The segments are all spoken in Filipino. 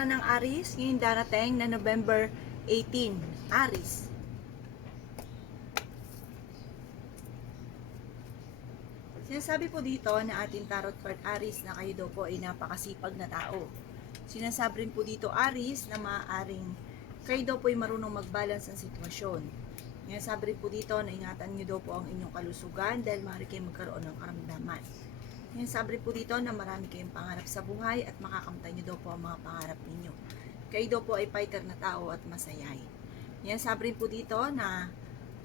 kapalaran ng Aries ngayong darating na November 18. Aries. Sinasabi po dito na ating tarot card Aries na kayo daw po ay napakasipag na tao. Sinasabi rin po dito Aries na maaaring kayo daw po ay marunong mag-balance ang sitwasyon. Sinasabi rin po dito na ingatan nyo daw po ang inyong kalusugan dahil maaari kayo magkaroon ng karamdaman. Sinasabi rin po dito na marami kayong pangarap sa buhay at makakamtan nyo daw po ang mga pangarap ninyo. Kayo daw po ay fighter na tao at masayahin. Sinasabi rin po dito na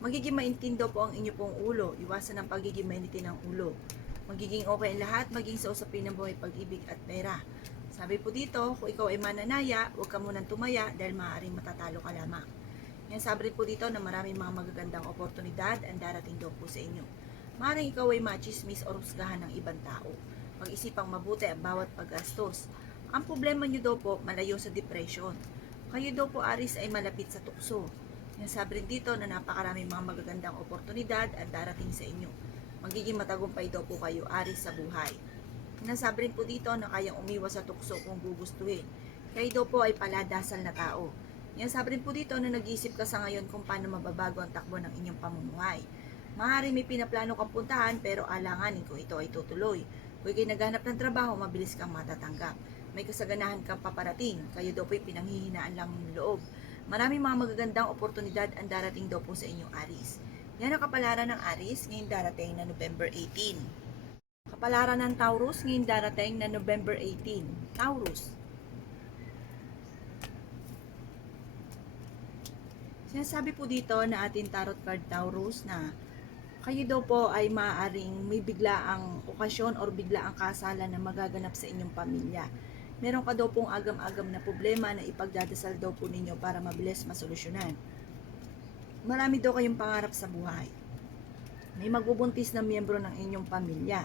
magiging maintin daw po ang inyo pong ulo. Iwasan ang pagiging mainitin ng ulo. Magiging okay ang lahat, maging sa usapin ng buhay, pag-ibig at pera. Sabi po dito, kung ikaw ay mananaya, huwag ka munang tumaya dahil maaaring matatalo ka lamang. Sabi rin po dito na maraming mga magagandang oportunidad ang darating daw po sa inyo. Maaaring ikaw ay machismis o rusgahan ng ibang tao. Pag-isipang mabuti ang bawat paggastos. Ang problema nyo daw po, malayo sa depression. Kayo daw po Aries ay malapit sa tukso. Sabi rin dito na napakaraming mga magagandang oportunidad ang darating sa inyo. Magiging matagumpay daw po kayo Aries sa buhay. Nasabi rin po dito na kayang umiwas sa tukso kung gugustuhin. Kayo daw po ay paladasal na tao. Sabi rin po dito na nag-iisip ka sa ngayon kung paano mababago ang takbo ng inyong pamumuhay. Maaari may pinaplano kang puntahan pero alanganin kung ito ay tutuloy. Kung kayo naghanap ng trabaho, mabilis kang matatanggap. May kasaganahan kang paparating. Kayo daw po ay pinanghihinaan lang ng loob. Maraming mga magagandang oportunidad ang darating daw po sa inyong Aries. Yan ang kapalaran ng Aries ngayong darating na November 18. Kapalaran ng Taurus ngayong darating na November 18. Taurus. Sinasabi po dito na ating tarot card Taurus na kayo daw po ay maaaring may biglaang okasyon or biglaang kasalan na magaganap sa inyong pamilya. Meron ka daw pong agam-agam na problema na ipagdadasal daw po ninyo para mabilis masolusyonan. Marami daw kayong pangarap sa buhay. May magbubuntis na miyembro ng inyong pamilya.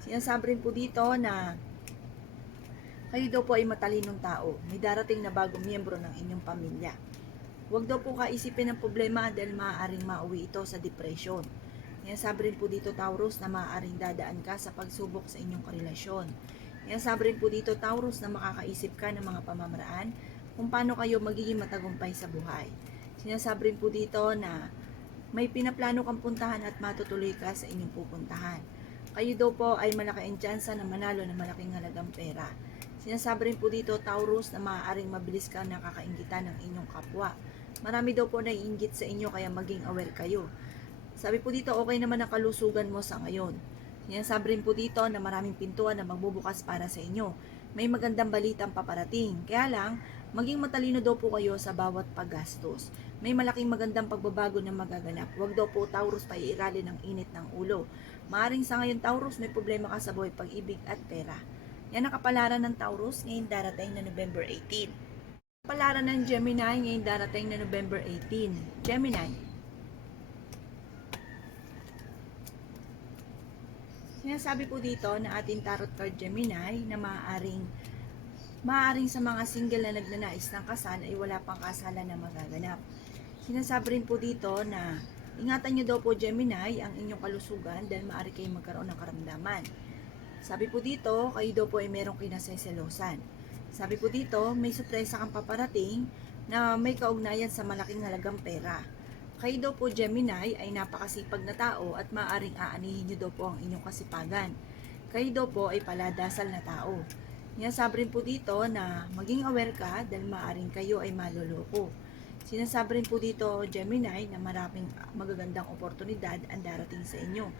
Sinasabi rin po dito na kayo daw po ay matalinong tao. May darating na bagong miyembro ng inyong pamilya. Huwag daw po kaisipin ng problema dahil maaaring mauwi ito sa depression. Sabi rin po dito Taurus na maaaring dadaan ka sa pagsubok sa inyong karelasyon. Sabi rin po dito Taurus na makakaisip ka ng mga pamamaraan kung paano kayo magiging matagumpay sa buhay. Sinasabi rin po dito na may pinaplano kang puntahan at matutuloy ka sa inyong pupuntahan. Kayo daw po ay malaki ang tsansa na manalo ng malaking halagang pera. Sinasabi rin po dito Taurus na maaaring mabilis kang nakakainggitan ng inyong kapwa. Marami daw po naiinggit sa inyo kaya maging aware kayo. Sabi po dito okay naman ang kalusugan mo sa ngayon. Sinasabi rin po dito na maraming pintuan na magbubukas para sa inyo. May magandang balitang paparating. Kaya lang, maging matalino daw po kayo sa bawat paggastos. May malaking magandang pagbabago na magaganap. Huwag daw po Taurus pa iirali ng init ng ulo. Maaring sa ngayon Taurus may problema ka sa buhay, pag-ibig at pera. Yan ang kapalaran ng Taurus ngayong darating na November 18. Kapalaran ng Gemini ngayong darating na November 18. Gemini. Sinasabi po dito na ating tarot card Gemini na maaaring sa mga single na nagnanais ng kasal ay wala pang kasalan na magaganap. Sinasabi rin po dito na ingatan nyo daw po Gemini ang inyong kalusugan dahil maaari kayong magkaroon ng karamdaman. Sabi po dito, kayo daw po ay merong kinaseselosan. Sabi po dito, may sorpresa kang paparating na may kaugnayan sa malaking halagang pera. Kayo daw po Gemini ay napakasipag na tao at maaaring aanihin nyo daw po ang inyong kasipagan. Kayo daw po ay paladasal na tao. Sinasabi rin po dito na maging aware ka dahil maaaring kayo ay maloloko. Sinasabi rin po dito Gemini na maraming magagandang oportunidad ang darating sa inyo.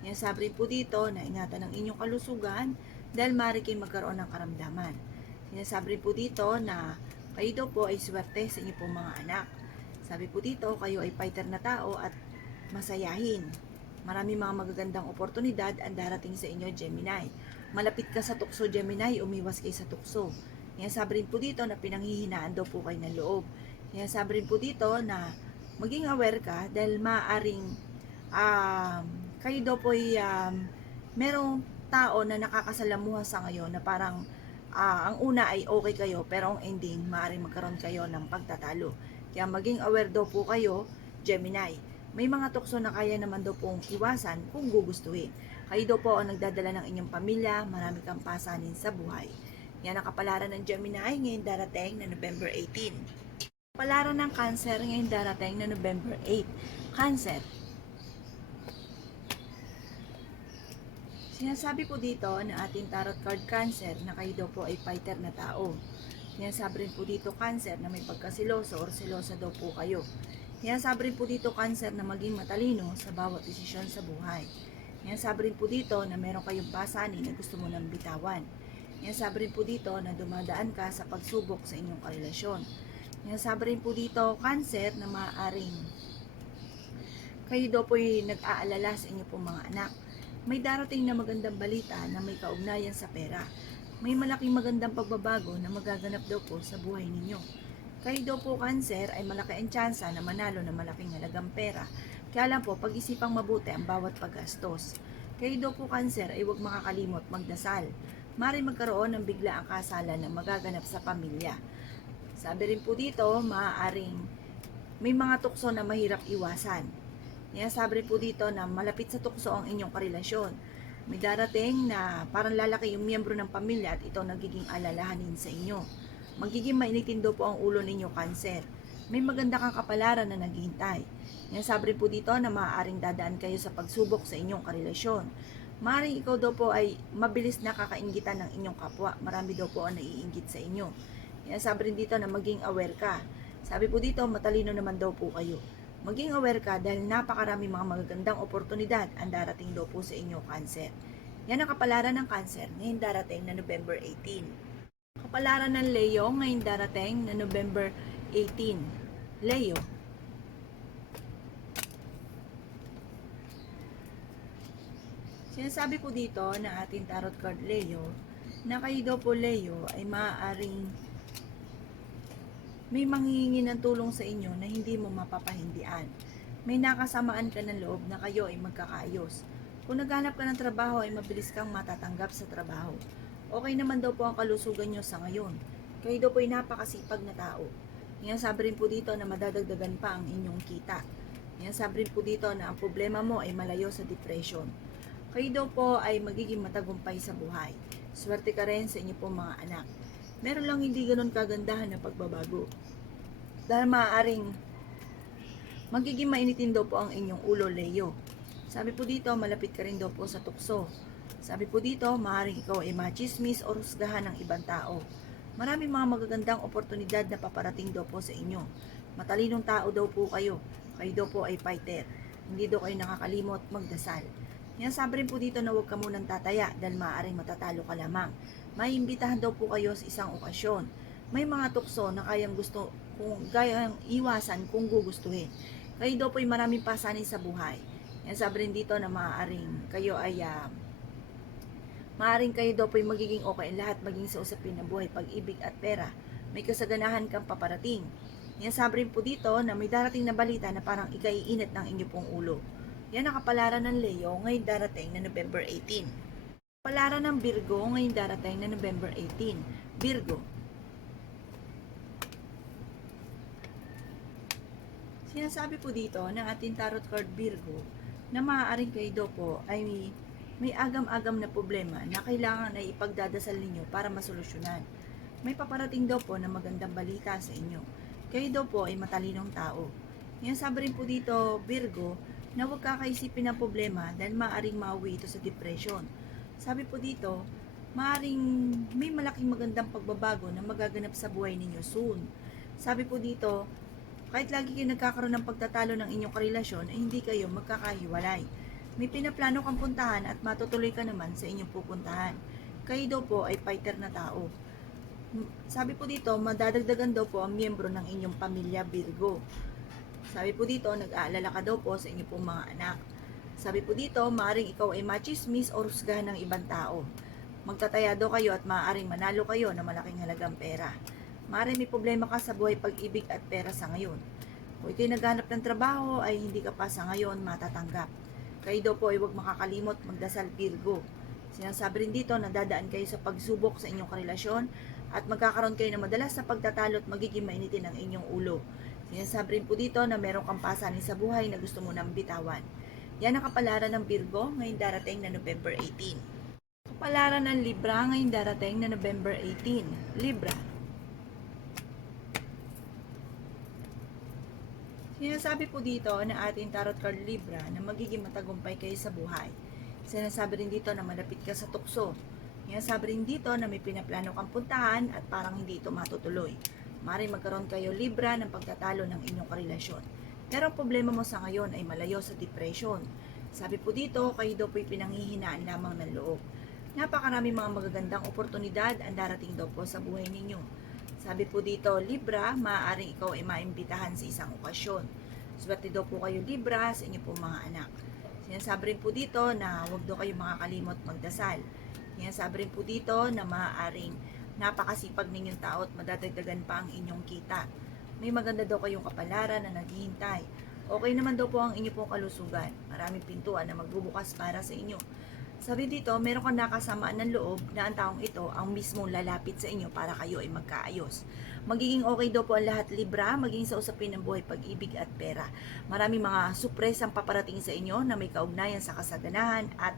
Sinasabi rin po dito na ingatan ang inyong kalusugan dahil maaari kayong magkaroon ng karamdaman. Sinasabi rin po dito na kayo daw po ay swerte sa inyong pong mga anak. Sabi po dito, kayo ay fighter na tao at masayahin. Marami mga magagandang oportunidad ang darating sa inyo, Gemini. Malapit ka sa tukso, Gemini, umiwas kayo sa tukso. Sabi rin po dito na pinanghihinaan daw po kayo ng loob. Sabi rin po dito na maging aware ka dahil maaaring kayo daw po ay merong tao na nakakasalamuha sa ngayon na parang ang una ay okay kayo pero ang ending maaaring magkaroon kayo ng pagtatalo. Kaya maging aware daw po kayo, Gemini. May mga tukso na kaya naman daw pong iwasan kung gugustuhin. Kayo daw po ang nagdadala ng inyong pamilya, marami kang pasanin sa buhay. Yan ang kapalaran ng Gemini ngayong darating na November 18. Kapalaran ng Cancer ngayong darating na November 8. Cancer. Sinasabi po dito na ating tarot card Cancer na kayo daw po ay fighter na tao. Sinasabi rin po dito Cancer na may pagkasiloso or selosa daw po kayo. Sinasabi rin po dito Cancer na maging matalino sa bawat desisyon sa buhay. Sinasabi rin po dito na meron kayong pasanin na gusto mo nang bitawan. Sinasabi rin po dito na dumadaan ka sa pagsubok sa inyong karelasyon. Sinasabi rin po dito Cancer na maaaring kayo daw po ay nag-aalala sa inyong pong mga anak. May darating na magandang balita na may kaugnayan sa pera. May malaking magandang pagbabago na magaganap daw po sa buhay ninyo. Kayo daw po Cancer ay malaki ang tsansa na manalo ng malaking halagang pera. Kaya lang po, pag-isipang mabuti ang bawat paggastos. Kayo daw po Cancer ay huwag makakalimot magdasal. Maaaring magkaroon ng biglaang kasalan na magaganap sa pamilya. Sabi rin po dito, maaaring may mga tukso na mahirap iwasan. Sabi rin po dito na malapit sa tukso ang inyong karelasyon. May darating na parang lalaki yung miyembro ng pamilya at ito nagiging alalahanin sa inyo. Magiging mainitin daw po ang ulo ninyo Cancer. May maganda kang kapalaran na naghihintay. Sabi rin po dito na maaaring dadaan kayo sa pagsubok sa inyong karelasyon. Maaaring ikaw daw po ay mabilis na kakainggitan ng inyong kapwa. Marami daw po ang naiinggit sa inyo. Sabi rin dito na maging aware ka. Sabi po dito, matalino naman daw po kayo. Maging aware ka dahil napakarami mga magagandang oportunidad ang darating daw po sa inyo Cancer. Yan ang kapalaran ng Cancer ngayong darating na November 18. Kapalaran ng Leo ngayong darating na November 18. Leo. Sinasabi po dito na ating tarot card Leo na kayo daw po Leo ay maaaring may manghihingi ng tulong sa inyo na hindi mo mapapahindian. May nakasamaan ka ng loob na kayo ay magkakaayos. Kung naghanap ka ng trabaho ay mabilis kang matatanggap sa trabaho. Okay naman daw po ang kalusugan nyo sa ngayon. Kayo daw po ay napakasipag na tao. Sabi rin po dito na madadagdagan pa ang inyong kita. Sabi rin po dito na ang problema mo ay malayo sa depression. Kayo daw po ay magiging matagumpay sa buhay. Swerte ka rin sa inyo pong mga anak. Meron lang hindi ganun kagandahan na pagbabago. Dahil maaaring magiging mainitin daw po ang inyong ulo, Leo. Sabi po dito, malapit ka rin daw po sa tukso. Sabi po dito, maaaring ikaw ay machismis o husgahan ng ibang tao. Maraming mga magagandang oportunidad na paparating daw po sa inyo. Matalinong tao daw po kayo. Kayo daw po ay fighter. Hindi daw kayo nakakalimot magdasal. Sabi rin po dito na huwag ka munang tataya dahil maaaring matatalo ka lamang. May imbitahan daw po kayo sa isang okasyon. May mga tukso na kayang iwasan kung gugustuhin. Kayo daw po ay maraming pasanin sa buhay. Sabi rin dito na maaaring kayo daw po ay magiging okay ang lahat maging sa usapin ng buhay, pag-ibig at pera. May kasaganahan kang paparating. Sabi rin po dito na may darating na balita na parang ikaiinit ng inyo pong ulo. Yan ang kapalaran ng Leo ngayong darating na November 18. Kapalaran ng Virgo ngayong darating na November 18. Virgo. Sinasabi po dito ng ating tarot card Virgo na maaaring kayo daw po ay may agam-agam na problema na kailangan na ipagdadasal ninyo para masolusyonan. May paparating daw po na magandang balita sa inyo. Kayo daw po ay matalinong tao. Sabi rin po dito Virgo na huwag kakaisipin ng problema dahil maaaring mauwi ito sa depression. Sabi po dito, maaaring may malaking magandang pagbabago na magaganap sa buhay ninyo soon. Sabi po dito, kahit lagi kayo nagkakaroon ng pagtatalo ng inyong karelasyon, ay hindi kayo magkakahiwalay. May pinaplano kang puntahan at matutuloy ka naman sa inyong pupuntahan. Kayo daw po ay fighter na tao. Sabi po dito, madadagdagan daw po ang miyembro ng inyong pamilya Virgo. Sabi po dito, nag-aalala ka daw po sa inyong pong mga anak. Sabi po dito, maaaring ikaw ay machismis o husgahan ng ibang tao. Magtataya daw kayo at maaaring manalo kayo ng malaking halagang pera. Maaaring may problema ka sa buhay, pag-ibig at pera sa ngayon. Kung ikaw'y naghanap ng trabaho ay hindi ka pa sa ngayon matatanggap. Kayo daw po ay huwag makakalimot magdasal Virgo. Sinasabi rin dito na dadaan kayo sa pagsubok sa inyong karelasyon at magkakaroon kayo ng madalas sa pagtatalo at magiging mainitin ang inyong ulo. Sinasabi rin po dito na meron kang pasanin sa buhay na gusto mo nang bitawan. Yan ang kapalaran ng Virgo ngayong darating na November 18. Palaran ng Libra ngayong darating na November 18. Libra. Sinasabi po dito na ating tarot card Libra na magiging matagumpay kayo sa buhay. Sinasabi rin dito na malapit ka sa tukso. Sinasabi rin dito na may pinaplano kang puntahan at parang hindi ito matutuloy. Maaaring magkaroon kayo Libra ng pagtatalo ng inyong karelasyon. Pero ang problema mo sa ngayon ay malayo sa depression. Sabi po dito, kayo daw po'y pinanghihinaan lamang ng loob. Napakarami mga magagandang oportunidad ang darating daw po sa buhay ninyo. Sabi po dito, Libra, maaaring ikaw ay maimbitahan sa isang okasyon. Swerte daw po kayo Libra sa inyo po mga anak. Sinasabi rin po dito na huwag daw kayo makakalimot magdasal. Sinasabi rin po dito na maaaring napakasipag ninyong tao at madadagdagan pa ang inyong kita. May maganda daw kayong kapalaran na naghihintay. Okay naman daw po ang inyo pong kalusugan. Maraming pintuan na magbubukas para sa inyo. Sabi dito, meron kang nakasamaan ng loob na ang taong ito ang mismong lalapit sa inyo para kayo ay magkaayos. Magiging okay daw po ang lahat Libra, maging sa usapin ng buhay, pag-ibig at pera. Maraming mga surpresang paparating sa inyo na may kaugnayan sa kasaganahan at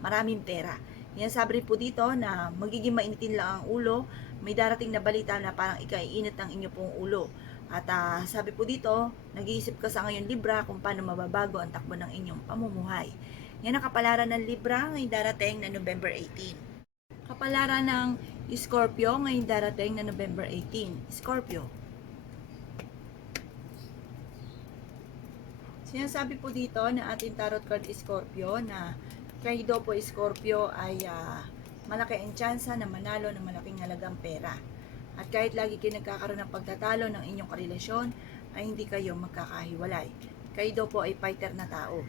maraming pera. Yan sabi rin po dito na magiging mainitin lang ang ulo, may darating na balita na parang ikaiinit ng inyo pong ulo. At sabi po dito, nag-iisip ka sa ngayon Libra kung paano mababago ang takbo ng inyong pamumuhay. Yan ang kapalaran ng Libra ngayong darating na November 18. Kapalaran ng Scorpio ngayong darating na November 18. Scorpio. Sinasabi po dito na ating tarot card Scorpio na kayo daw po Scorpio ay malaki ang tsansa na manalo ng malaking halagang pera. At kahit lagi kayo nagkakaroon ng pagtatalo ng inyong karelasyon, ay hindi kayo magkakahiwalay. Kayo daw po ay fighter na tao.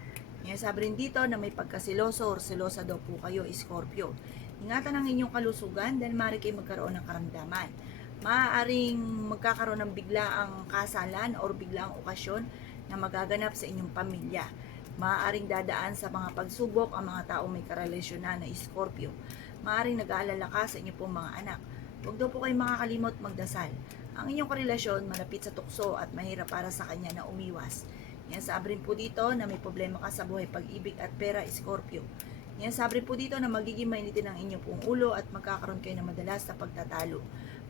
Sabi rin dito na may pagkasiloso or selosa daw po kayo, Scorpio. Ingatan ang inyong kalusugan dahil maaari kayo magkaroon ng karamdaman. Maaaring magkakaroon ng biglaang kasalan or biglaang okasyon na magaganap sa inyong pamilya. Maaaring dadaan sa mga pagsubok ang mga taong may karelasyonan na Scorpio. Maaaring nag-aalala ka sa inyong pong mga anak. Huwag daw po kayo makakalimot magdasal. Ang inyong karelasyon malapit sa tukso at mahirap para sa kanya na umiwas. Yan sabi rin po dito na may problema ka sa buhay, pag-ibig at pera, Scorpio. Yan sabi rin po dito na magiging mainitin ang inyong pong ulo at magkakaroon kayo ng madalas na pagtatalo.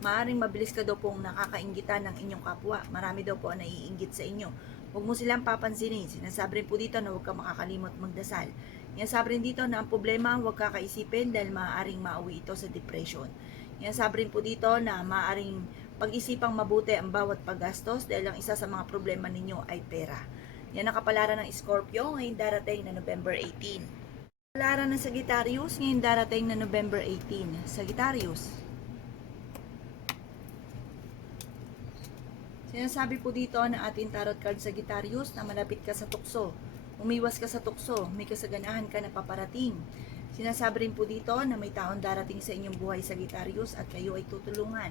Maaring mabilis ka daw pong nakakainggitan ng inyong kapwa. Marami daw po ang naiinggit sa inyo. Huwag mo silang papansinin. Sinasabi rin po dito na huwag ka makakalimot magdasal. Yan sabi rin dito na ang problema huwag kakaisipin dahil maaaring mauwi ito sa depression. Yan sabi rin po dito na maaaring pag-isipang mabuti ang bawat paggastos dahil ang isa sa mga problema ninyo ay pera. Yan ang kapalaran ng Scorpio ngayong darating na November 18. Kapalaran ng Sagittarius ngayong darating na November 18. Sagittarius. Sinasabi po dito na ating tarot card Sagittarius na malapit ka sa tukso. Umiwas ka sa tukso, may kasaganahan ka na paparating. Sinasabi rin po dito na may taon darating sa inyong buhay Sagittarius at kayo ay tutulungan.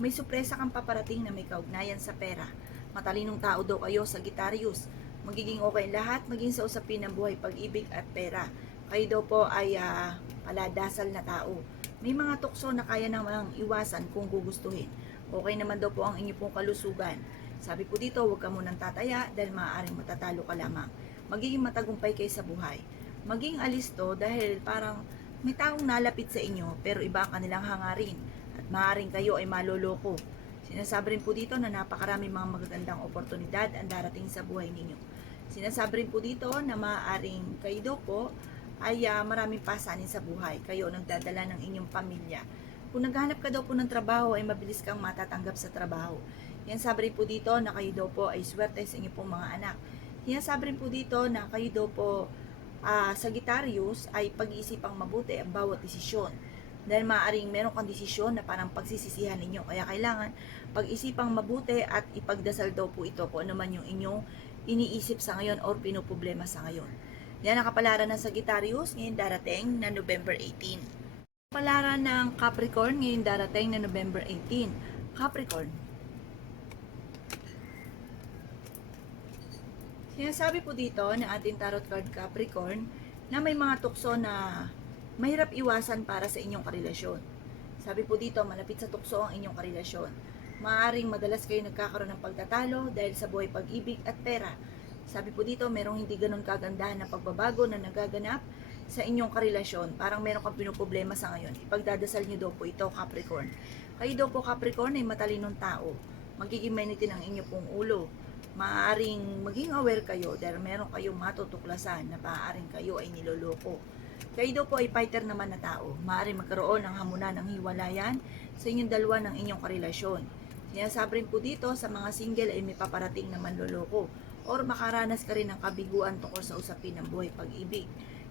May sorpresa kang paparating na may kaugnayan sa pera. Matalinong tao daw kayo Sagittarius. Magiging okay lahat, maging sa usapin ng buhay, pag-ibig at pera. Kayo daw po ay paladasal na tao. May mga tukso na kaya namang iwasan kung gugustuhin. Okay naman daw po ang inyo pong kalusugan. Sabi po dito, huwag ka munang tataya dahil maaaring matatalo ka lamang. Magiging matagumpay kayo sa buhay. Maging alisto dahil parang may taong nalapit sa inyo pero iba ang kanilang hangarin at maaaring kayo ay maloloko. Sinasabi rin po dito na napakarami mga magagandang oportunidad ang darating sa buhay ninyo. Sinasabi rin po dito na maaaring kayo daw po ay maraming pasanin sa buhay. Kayo nagdadala ng inyong pamilya. Kung naghahanap ka daw po ng trabaho ay mabilis kang matatanggap sa trabaho. Yan sabi rin po dito na kayo daw po ay swerte sa inyong pong mga anak. Yan sabi rin po dito na kayo daw po Sagittarius ay pag-iisipang mabuti ang bawat desisyon. Dahil maaaring meron kang desisyon na parang pagsisisihan ninyo. Kaya kailangan pag-isipang mabuti at ipagdasal daw po ito kung ano man yung inyong iniisip sa ngayon or pinoproblema sa ngayon. Yan ang kapalaran ng Sagittarius ngayon darating na November 18. Kapalaran ng Capricorn ngayon darating na November 18. Capricorn. Sinasabi po dito na ating tarot card Capricorn na may mga tukso na mahirap iwasan para sa inyong karelasyon. Sabi po dito, malapit sa tukso ang inyong karelasyon. Maaaring madalas kayo nagkakaroon ng pagtatalo dahil sa buhay, pag-ibig at pera. Sabi po dito, merong hindi ganun kagandahan na pagbabago na nagaganap. sa inyong karelasyon. Parang meron kang pinoproblema sa ngayon. Ipagdadasal nyo daw po ito, Capricorn. Kayo daw po, Capricorn, ay matalinong tao. Magiging mainitin ang inyo pong ulo. Maaaring maging aware kayo dahil meron kayong matutuklasan na maaaring kayo ay niloloko. Kayo daw po ay fighter naman na tao. Maaaring magkaroon ng hamunan ng hiwalayan sa inyong dalawa ng inyong karelasyon. Sinasabi rin po dito sa mga single ay may paparating na manloloko or makaranas ka rin ng kabiguan tungkol sa usapin ng buhay pag-ibig.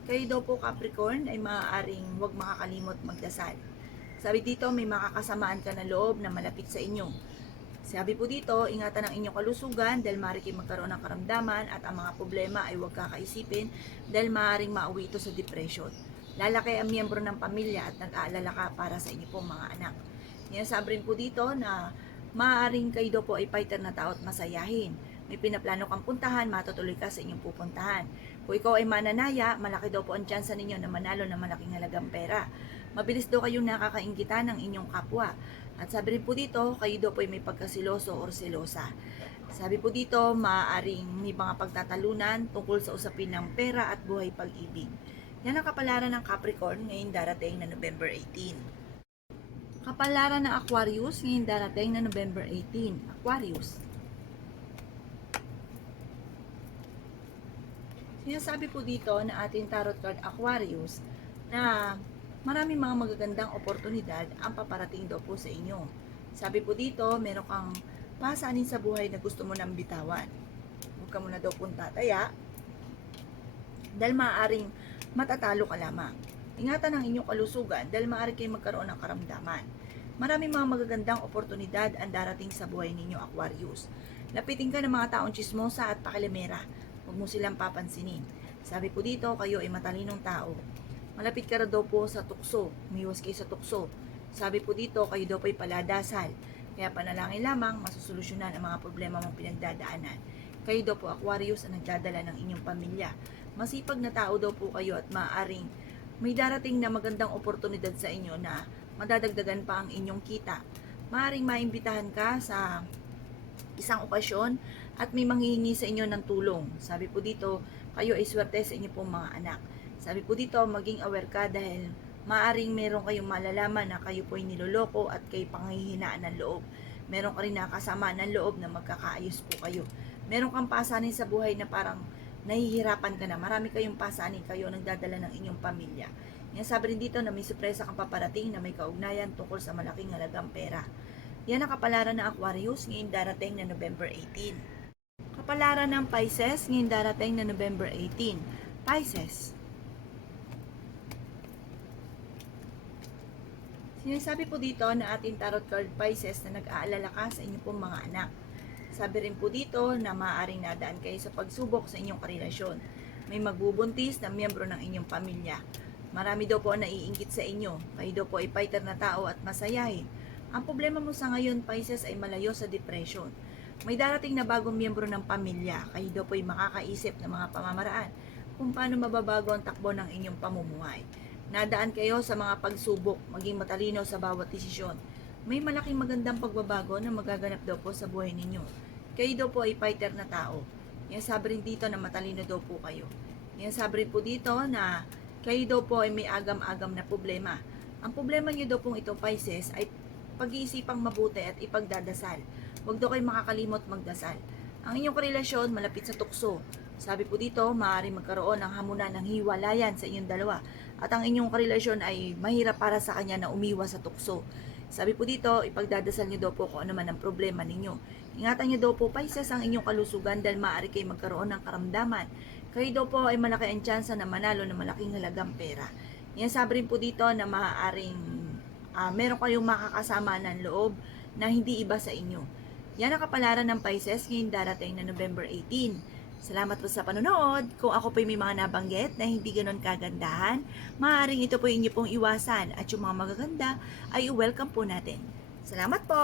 Kayo daw po, Capricorn, ay maaaring huwag makakalimot magdasal. Sabi dito, may makakasamaan ka na loob na malapit sa inyo. Sabi po dito, ingatan ang inyong kalusugan dahil maaari kayo magkaroon ng karamdaman at ang mga problema ay huwag kakaisipin dahil maaaring mauwi ito sa depression. Lalaki ang miyembro ng pamilya at nag-aalala ka para sa inyo pong mga anak. Sabi rin po dito na maaaring kayo daw po ay fighter na tao at masayahin. May pinaplano kang puntahan, matutuloy ka sa inyong pupuntahan. Kung ikaw ay mananaya, malaki daw po ang tsansa ninyo na manalo ng malaking halagang pera. Mabilis daw kayong nakakainggitan ng inyong kapwa. At sabi rin po dito, kayo daw po ay may pagkasiloso or selosa. Sabi po dito, maaaring may mga pagtatalunan tungkol sa usapin ng pera at buhay pag-ibig. Yan ang kapalaran ng Capricorn ngayong darating na November 18. Kapalaran ng Aquarius ngayong darating na November 18. Aquarius. Sinasabi po dito na ating tarot card Aquarius na maraming mga magagandang oportunidad ang paparating daw po sa inyo. Sabi po dito, meron kang pasanin sa buhay na gusto mo nang bitawan. Huwag ka muna daw pong tataya dahil maaaring matatalo ka lamang. Ingatan ang inyong kalusugan dahil maaari kayong magkaroon ng karamdaman. Maraming mga magagandang oportunidad ang darating sa buhay ninyo, Aquarius. Lapitin ka ng mga taong chismosa at pakilamera. Huwag mo silang papansinin. Sabi po dito, kayo ay matalinong tao. Malapit ka daw po sa tukso. Umiwas kayo sa tukso. Sabi po dito, kayo daw po ay paladasal. Kaya panalangin lamang, masusolusyonan ang mga problema mong pinagdadaanan. Kayo daw po, Aquarius, ang nagdadala ng inyong pamilya. Masipag na tao daw po kayo at maaaring may darating na magandang oportunidad sa inyo na madadagdagan pa ang inyong kita. Maaaring maimbitahan ka sa isang okasyon at may manghihingi sa inyo ng tulong. Sabi po dito, kayo ay swerte sa inyo pong mga anak. Sabi po dito, maging aware ka dahil maaring meron kayong malalaman na kayo po ay niloloko at kayo panghihinaan ng loob. Meron ka rin nakasama ng loob na magkakaayos po kayo. Meron kang pasanin sa buhay na parang nahihirapan ka na. Marami kayong pasanin, kayo nagdadala ng inyong pamilya. Sabi rin dito na may sorpresa kang paparating na may kaugnayan tungkol sa malaking halagang pera. Yan ang kapalaran ng Aquarius ngayong darating na November 18. Kapalaran ng Pisces ngayong darating na November 18. Pisces. Sinasabi po dito na ating tarot card Pisces na nag-aalala ka sa inyong pong mga anak. Sabi rin po dito na maaaring nadaan kayo sa pagsubok sa inyong karelasyon. May magbubuntis na miyembro ng inyong pamilya. Marami daw po ang naiinggit sa inyo. Kayo daw po ay fighter na tao at masayahin. Ang problema mo sa ngayon, Pisces, ay malayo sa depression. May darating na bagong miyembro ng pamilya. Kayo daw po ay makakaisip ng mga pamamaraan kung paano mababago ang takbo ng inyong pamumuhay. Nadaan kayo sa mga pagsubok, maging matalino sa bawat desisyon. May malaking magandang pagbabago na magaganap daw po sa buhay ninyo. Kayo daw po ay fighter na tao. Sabi rin dito na matalino daw po kayo. Sabi rin po dito na kayo daw po ay may agam-agam na problema. Ang problema niyo daw pong ito, Pisces, ay pag-iisipang mabuti at ipagdadasal. Huwag daw kayo makakalimot magdasal. Ang inyong karelasyon malapit sa tukso. Sabi po dito, maaaring magkaroon ng hamunan ng hiwalayan sa inyong dalawa. At ang inyong karelasyon ay mahirap para sa kanya na umiwas sa tukso. Sabi po dito, ipagdadasal niyo daw po kung ano man ang problema ninyo. Ingatan niyo daw po, Pisces, ang inyong kalusugan dahil maaari kayo magkaroon ng karamdaman. Kayo daw po ay malaki ang tsansa na manalo ng malaking halagang pera. Sabi rin po dito na maaaring meron kayong makakasama ng loob na hindi iba sa inyo. Yan ang kapalaran ng Pisces ngayong darating na November 18. Salamat po sa panonood. Kung ako po may mga nabanggit na hindi ganon kagandahan, maaaring ito po inyo pong iwasan at yung mga magaganda ay welcome po natin. Salamat po!